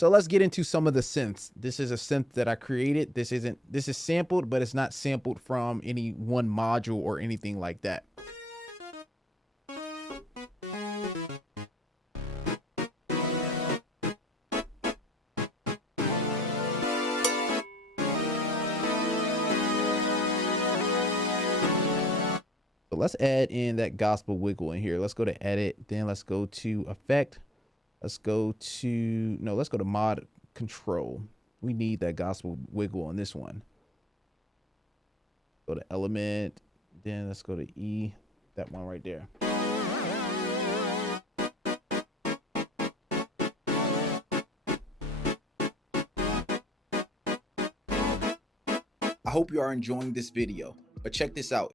So let's get into some of the synths. This is a synth that I created. This is sampled, but it's not sampled from any one module or anything like that. So let's add in that gospel wiggle in here. Let's go to edit, then let's go to effect. Let's go to mod control. We need that gospel wiggle on this one. Go to element, then let's go to E, that one right there. I hope you are enjoying this video, but check this out.